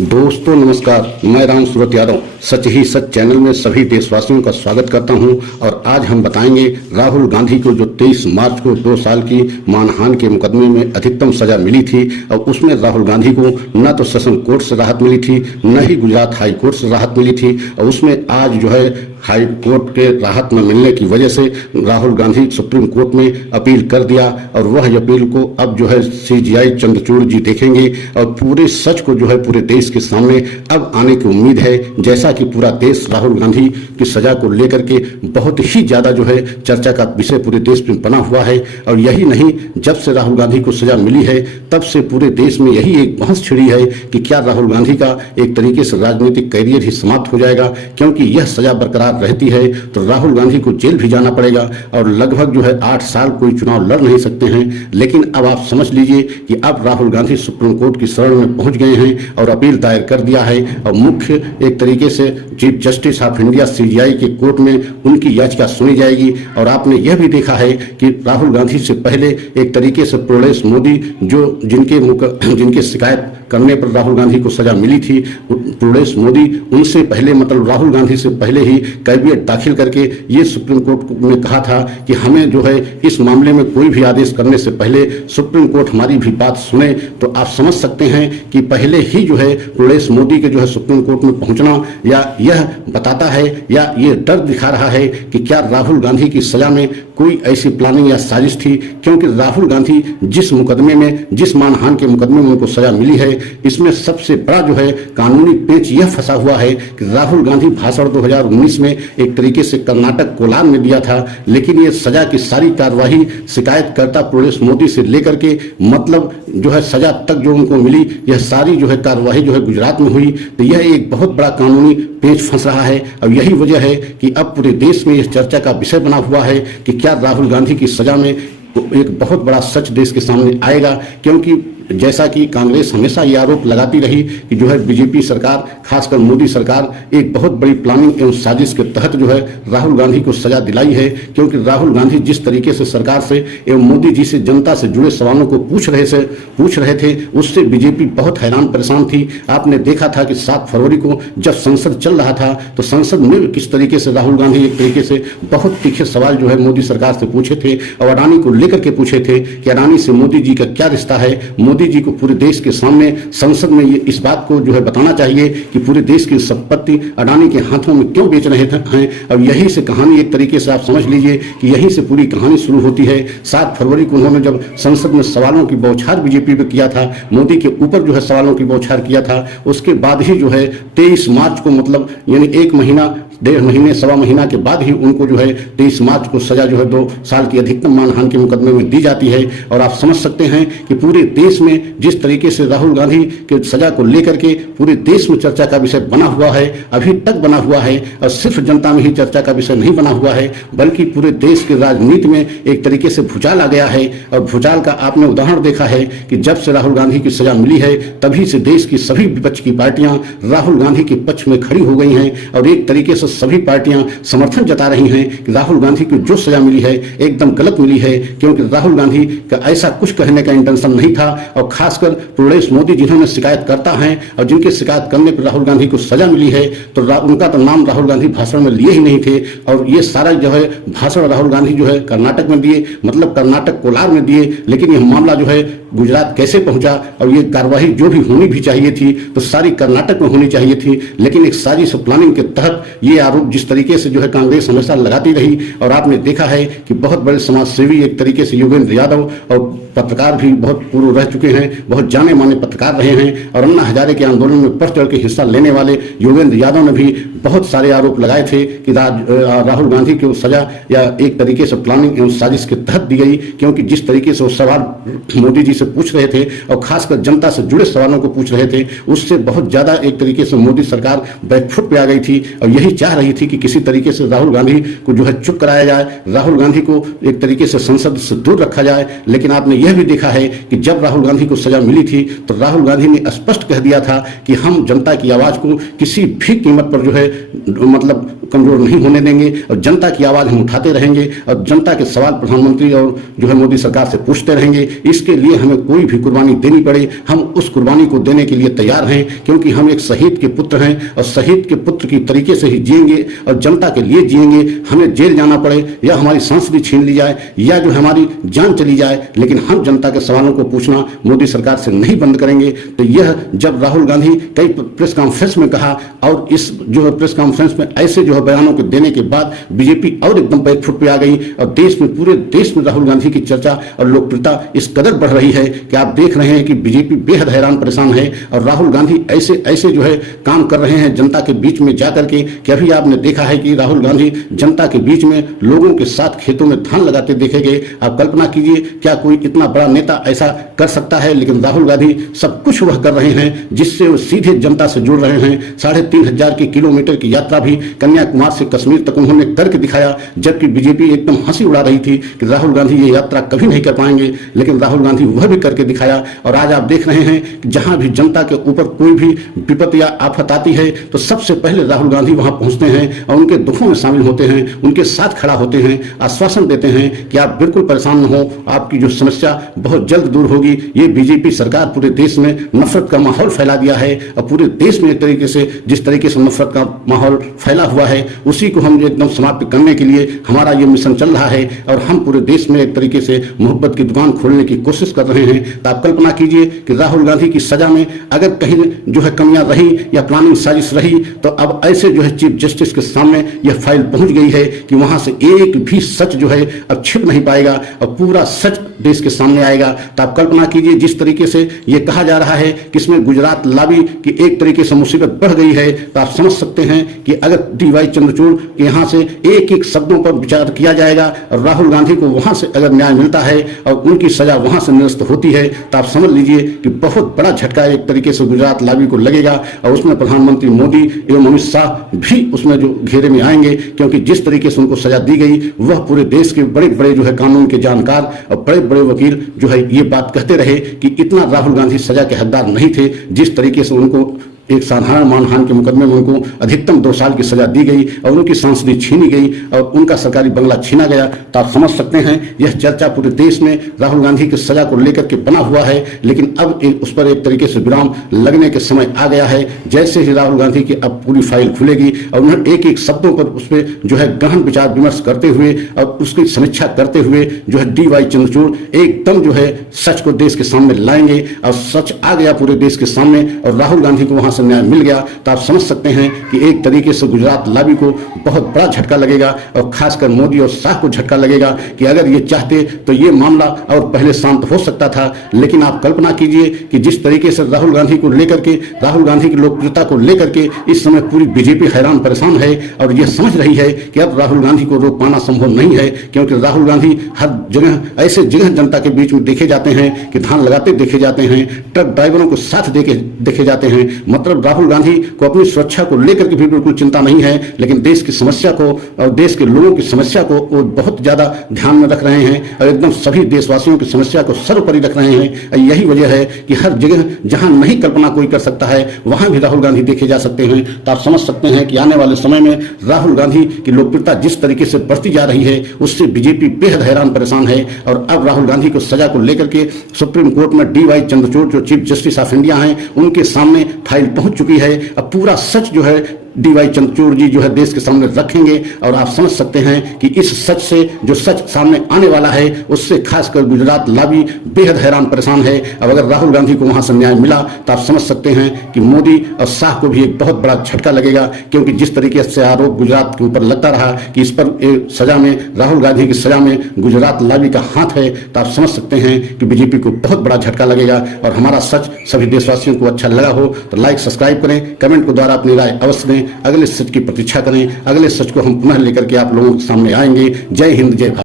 दोस्तों नमस्कार, मैं राम सूरत यादव सच ही सच चैनल में सभी देशवासियों का स्वागत करता हूं। और आज हम बताएंगे राहुल गांधी को जो 23 मार्च को 2 साल की मानहानि के मुकदमे में अधिकतम सजा मिली थी और उसमें राहुल गांधी को न तो सेशन कोर्ट से राहत मिली थी, न ही गुजरात हाई कोर्ट से राहत मिली थी। और उसमें आज जो है हाई कोर्ट के राहत न मिलने की वजह से राहुल गांधी सुप्रीम कोर्ट में अपील कर दिया और वह अपील को अब जो है सीजीआई चंद्रचूड़ जी देखेंगे और पूरे सच को जो है पूरे देश के सामने अब आने की उम्मीद है। जैसा कि पूरा देश राहुल गांधी की सजा को लेकर के बहुत ही ज्यादा जो है चर्चा का विषय पूरे देश में बना हुआ है। और यही नहीं, जब से राहुल गांधी को सजा मिली है तब से पूरे देश में यही एक बहस छिड़ी है कि क्या राहुल गांधी का एक तरीके से राजनीतिक कैरियर ही समाप्त हो जाएगा, क्योंकि यह सजा बरकरार रहती है तो राहुल गांधी को जेल भी जाना पड़ेगा और लगभग जो है 8 साल कोई चुनाव लड़ नहीं सकते हैं। लेकिन अब आप समझ लीजिए कि अब राहुल गांधी सुप्रीम कोर्ट की शरण में पहुंच गए हैं और अपील दायर कर दिया है और मुख्य एक तरीके से chief justice of India CGI के कोर्ट में उनकी याचिका सुनी जाएगी। और आपने यह भी देखा है कि राहुल गांधी से पहले एक तरीके से प्रदेश मोदी जो जिनके शिकायत करने पर राहुल गांधी को सजा मिली थी, प्रदेश मोदी उनसे पहले मतलब राहुल गांधी से पहले ही कैबिनेट दाखिल करके ये सुप्रीम कोर्ट में कहा था कि हमें जो है इस मामले में कोई भी आदेश करने से पहले सुप्रीम कोर्ट हमारी भी बात सुने। तो आप समझ सकते हैं कि पहले ही जो है प्रदेश मोदी के जो है सुप्रीम कोर्ट में पहुंचना या यह बताता है या ये डर दिखा रहा है कि क्या राहुल गांधी की सजा में कोई ऐसी प्लानिंग या साजिश थी, क्योंकि राहुल गांधी जिस मुकदमे में जिस मानहानि के मुकदमे में उनको सजा मिली है इसमें सबसे बड़ा जो है कानूनी पेच यह फंसा हुआ है कि राहुल गांधी भाषण 2019 में एक तरीके से कर्नाटक कोलार में दिया था, लेकिन ये सजा की सारी कार्यवाही शिकायतकर्ता प्रदेश मोदी से लेकर के मतलब जो है सजा तक जो उनको मिली यह सारी जो है कार्यवाही जो है गुजरात में हुई। तो यह एक बहुत बड़ा कानूनी पेच फंस रहा है और यही वजह है कि अब पूरे देश में यह चर्चा का विषय बना हुआ है कि क्या राहुल गांधी की सजा में एक बहुत बड़ा सच देश के सामने आएगा। क्योंकि जैसा कि कांग्रेस हमेशा ये आरोप लगाती रही कि जो है बीजेपी सरकार खासकर मोदी सरकार एक बहुत बड़ी प्लानिंग एवं साजिश के तहत जो है राहुल गांधी को सजा दिलाई है, क्योंकि राहुल गांधी जिस तरीके से सरकार से एवं मोदी जी से जनता से जुड़े सवालों को पूछ रहे थे उससे बीजेपी बहुत हैरान परेशान थी। आपने देखा था कि 7 फरवरी को जब संसद चल रहा था तो संसद में किस तरीके से राहुल गांधी एक तरीके से बहुत तीखे सवाल जो है मोदी सरकार से पूछे थे और अडानी को लेकर के पूछे थे कि अडानी से मोदी जी का क्या रिश्ता है। मोदी जी को पूरे देश के सामने संसद में ये इस बात को जो है बताना चाहिए कि पूरे देश की संपत्ति अडानी के हाथों में क्यों बेच रहे हैं। और यही से कहानी एक तरीके से आप समझ लीजिए कि यहीं से पूरी कहानी शुरू होती है। 7 फरवरी को उन्होंने जब संसद में सवालों की बौछार बीजेपी पे किया था, मोदी के ऊपर जो है सवालों की बौछार किया था, उसके बाद ही जो है 23 मार्च को मतलब यानी 1 महीना 1.5 महीने सवा महीना के बाद ही उनको जो है 23 मार्च को सजा जो है 2 साल की अधिकतम मानहानि के मुकदमे में दी जाती है। और आप समझ सकते हैं कि पूरे देश में जिस तरीके से राहुल गांधी के सजा को लेकर के पूरे देश में चर्चा का विषय बना हुआ है, अभी तक बना हुआ है और सिर्फ जनता में ही चर्चा का विषय नहीं बना हुआ है बल्कि पूरे देश की राजनीति में एक तरीके से भूचाल आ गया है। और भूचाल का आपने उदाहरण देखा है कि जब से राहुल गांधी की सजा मिली है तभी से देश की सभी विपक्ष की पार्टियां राहुल गांधी के पक्ष में खड़ी हो गई हैं और एक तरीके से सभी पार्टियां समर्थन जता रही हैं कि राहुल गांधी को जो सजा मिली है एकदम गलत मिली है, क्योंकि राहुल गांधी का ऐसा कुछ कहने का इंटेंशन नहीं था। और खासकर प्रदेश मोदी जिन्होंने शिकायत करता है और जिनके शिकायत करने पर राहुल गांधी को सजा मिली है तो उनका तो नाम राहुल गांधी भाषण में लिए ही नहीं थे। और ये सारा जो है भाषण राहुल गांधी जो है कर्नाटक में दिए, मतलब कर्नाटक कोलार में दिए, लेकिन यह मामला जो है गुजरात कैसे पहुंचा और ये कार्यवाही जो भी होनी भी चाहिए थी तो सारी कर्नाटक में होनी चाहिए थी। लेकिन एक साजिश प्लानिंग के तहत ये आरोप जिस तरीके से जो है कांग्रेस हमेशा लगाती रही और आपने देखा है कि बहुत बड़े समाज सेवी एक तरीके से योगेंद्र यादव और पत्रकार भी बहुत पूर्व रह चुके हैं, बहुत जाने माने पत्रकार रहे हैं और अन्ना हजारे के आंदोलन में बढ़ चढ़ के हिस्सा लेने वाले योगेंद्र यादव ने भी बहुत सारे आरोप लगाए थे कि राहुल गांधी को सजा या एक तरीके से प्लानिंग एवं साजिश के तहत दी गई, क्योंकि जिस तरीके से वो सवाल मोदी जी से पूछ रहे थे और खासकर जनता से जुड़े सवालों को पूछ रहे थे उससे बहुत ज्यादा एक तरीके से मोदी सरकार बैकफुट पे आ गई थी और यही चाह रही थी कि किसी तरीके से राहुल गांधी को जो है चुप कराया जाए, राहुल गांधी को एक तरीके से संसद से दूर रखा जाए। लेकिन आपने यह भी देखा है कि जब राहुल गांधी को सजा मिली थी तो राहुल गांधी ने स्पष्ट कह दिया था कि हम जनता की आवाज को किसी भी कीमत पर जो है मतलब कमजोर नहीं होने देंगे और जनता की आवाज हम उठाते रहेंगे और जनता के सवाल प्रधानमंत्री और जो है मोदी सरकार से पूछते रहेंगे। इसके लिए हमें कोई भी कुर्बानी देनी पड़े, हम उस कुर्बानी को देने के लिए तैयार हैं, क्योंकि हम एक शहीद के पुत्र हैं और शहीद के पुत्र की तरीके से ही जिएंगे और जनता के लिए जिएंगे। हमें जेल जाना पड़े या हमारी सांसदी छीन ली जाए या जो हमारी जान चली जाए, लेकिन हम जनता के सवालों को पूछना मोदी सरकार से नहीं बंद करेंगे। तो यह जब राहुल गांधी कई प्रेस कॉन्फ्रेंस में कहा और इस जो है प्रेस कॉन्फ्रेंस में ऐसे जो है बयानों को देने के बाद बीजेपी और एकदम बैक फुट पे आ गई और देश में, पूरे देश में राहुल गांधी की चर्चा और लोकप्रियता इस कदर बढ़ रही है कि आप देख रहे हैं कि बीजेपी बेहद हैरान परेशान है और राहुल गांधी ऐसे ऐसे जो है काम कर रहे हैं जनता के बीच में जाकर के कि अभी आपने देखा है कि राहुल गांधी जनता के बीच में लोगों के साथ खेतों में धान लगाते देखे गए। आप कल्पना कीजिए क्या कोई इतना बड़ा नेता ऐसा कर सकता है, लेकिन राहुल गांधी सब कुछ वह कर रहे हैं जिससे वो सीधे जनता से जुड़ रहे हैं। 3,500 की किलोमीटर की यात्रा भी कन्याकुमारी से कश्मीर तक उन्होंने करके दिखाया, जबकि बीजेपी एकदम हंसी उड़ा रही थी कि राहुल गांधी ये यात्रा कभी नहीं कर पाएंगे, लेकिन राहुल गांधी वह भी करके दिखाया। और आज आप देख रहे हैं कि जहां भी जनता के ऊपर कोई भी विपत्ति या आफत आती है तो सबसे पहले राहुल गांधी वहां पहुंचते हैं और उनके दुखों में शामिल होते हैं, उनके साथ खड़ा होते हैं, आश्वासन देते हैं कि आप बिल्कुल परेशान न हो, आपकी जो समस्या बहुत जल्द दूर होगी। ये बीजेपी सरकार पूरे देश में नफरत का माहौल फैला दिया है और पूरे देश में एक तरीके से जिस तरीके से नफरत का माहौल फैला हुआ है उसी को हम एकदम समाप्त करने के लिए हमारा ये मिशन चल रहा है और हम पूरे देश में एक तरीके से मोहब्बत की दुकान खोलने की कोशिश कर रहे हैं। तो आप कल्पना कीजिए कि राहुल गांधी की सजा में अगर कहीं जो है कमियां रही या प्लानिंग साजिश रही तो अब ऐसे जो है चीफ जस्टिस के सामने यह फाइल पहुंच गई है कि वहां से एक भी सच जो है अब छिप नहीं पाएगा और पूरा सच देश के सामने आएगा। तो आप कल्पना कीजिए जिस तरीके से यह कहा जा रहा है कि इसमें गुजरात लॉबी की एक तरीके से मुसीबत बढ़ गई है, तो आप समझ सकते हैं कि अगर डीवाई चंद्रचूड़ के यहाँ से एक एक शब्दों पर विचार किया जाएगा और राहुल गांधी को वहां से अगर न्याय मिलता है और उनकी सजा वहां से निरस्त होती है तो आप समझ लीजिए कि बहुत बड़ा झटका एक तरीके से गुजरात लॉबी को लगेगा और उसमें प्रधानमंत्री मोदी एवं अमित शाह भी उसमें जो घेरे में आएंगे, क्योंकि जिस तरीके से उनको सजा दी गई वह पूरे देश के बड़े बड़े जो है कानून के जानकार और बड़े बड़े वकील जो है ये बात कहते रहे कि इतना राहुल गांधी सजा के हकदार नहीं थे। जिस तरीके से उनको एक साधारण मानहानि के मुकदमे में उनको अधिकतम 2 साल की सजा दी गई और उनकी सांसदी छीनी गई और उनका सरकारी बंगला छीना गया, तो आप समझ सकते हैं यह चर्चा पूरे देश में राहुल गांधी की सजा को लेकर के बना हुआ है। लेकिन अब उस पर एक तरीके से विराम लगने के समय आ गया है। जैसे ही राहुल गांधी की अब पूरी फाइल खुलेगी और उन्हें एक एक शब्दों पर उस पर जो है गहन विचार विमर्श करते हुए और उसकी समीक्षा करते हुए जो है डीवाई चंद्रचूड़ एकदम जो है सच को देश के सामने लाएंगे और सच आ गया पूरे देश के सामने और राहुल गांधी को वहां न्याय मिल गया, तो आप समझ सकते हैं कि एक तरीके से गुजरात लॉबी को बहुत बड़ा झटका लगेगा और खासकर मोदी और शाह को झटका लगेगा कि अगर ये चाहते तो ये मामला और पहले शांत हो सकता था। लेकिन आप कल्पना कीजिए कि जिस तरीके से राहुल गांधी को लेकर के, राहुल गांधी की लोकप्रियता को लेकर के इस समय पूरी बीजेपी हैरान परेशान है और यह समझ रही है कि अब राहुल गांधी को रोक पाना संभव नहीं है, क्योंकि राहुल गांधी हर जगह ऐसे जगह जनता के बीच में देखे जाते हैं कि धान लगाते देखे जाते हैं, ट्रक ड्राइवरों को साथ देखे जाते हैं। मतलब राहुल गांधी को अपनी सुरक्षा को लेकर के भी बिल्कुल चिंता नहीं है, लेकिन देश की समस्या को और देश के लोगों की समस्या को वो बहुत ज्यादा ध्यान में रख रहे हैं और एकदम सभी देशवासियों की समस्या को सर्वोपरि रख रहे हैं। यही वजह है कि हर जगह जहां नहीं कल्पना कोई कर सकता है वहां भी राहुल गांधी देखे जा सकते हैं। तो आप समझ सकते हैं कि आने वाले समय में राहुल गांधी की लोकप्रियता जिस तरीके से बढ़ती जा रही है उससे बीजेपी बेहद हैरान परेशान है। और अब राहुल गांधी को सजा को लेकर के सुप्रीम कोर्ट में डीवाई चंद्रचूड़ जो चीफ जस्टिस ऑफ इंडिया हैं उनके सामने फाइल पहुंच चुकी है। अब पूरा सच जो है डीवाई चंद्रचूड़ जी जो है देश के सामने रखेंगे और आप समझ सकते हैं कि इस सच से जो सच सामने आने वाला है उससे खासकर गुजरात लॉबी बेहद हैरान परेशान है। अब अगर राहुल गांधी को वहां से न्याय मिला तो आप समझ सकते हैं कि मोदी और शाह को भी एक बहुत बड़ा झटका लगेगा, क्योंकि जिस तरीके से आरोप गुजरात के ऊपर लगता रहा कि इस पर सजा में, राहुल गांधी की सजा में गुजरात लॉबी का हाथ है, तो आप समझ सकते हैं कि बीजेपी को बहुत बड़ा झटका लगेगा। और हमारा सच सभी देशवासियों को अच्छा लगा हो तो लाइक सब्सक्राइब करें, कमेंट के द्वारा अपनी राय अवश्य दें। अगले सच की प्रतीक्षा करें, अगले सच को हम पुनः लेकर के आप लोगों के सामने आएंगे। जय हिंद, जय भारत।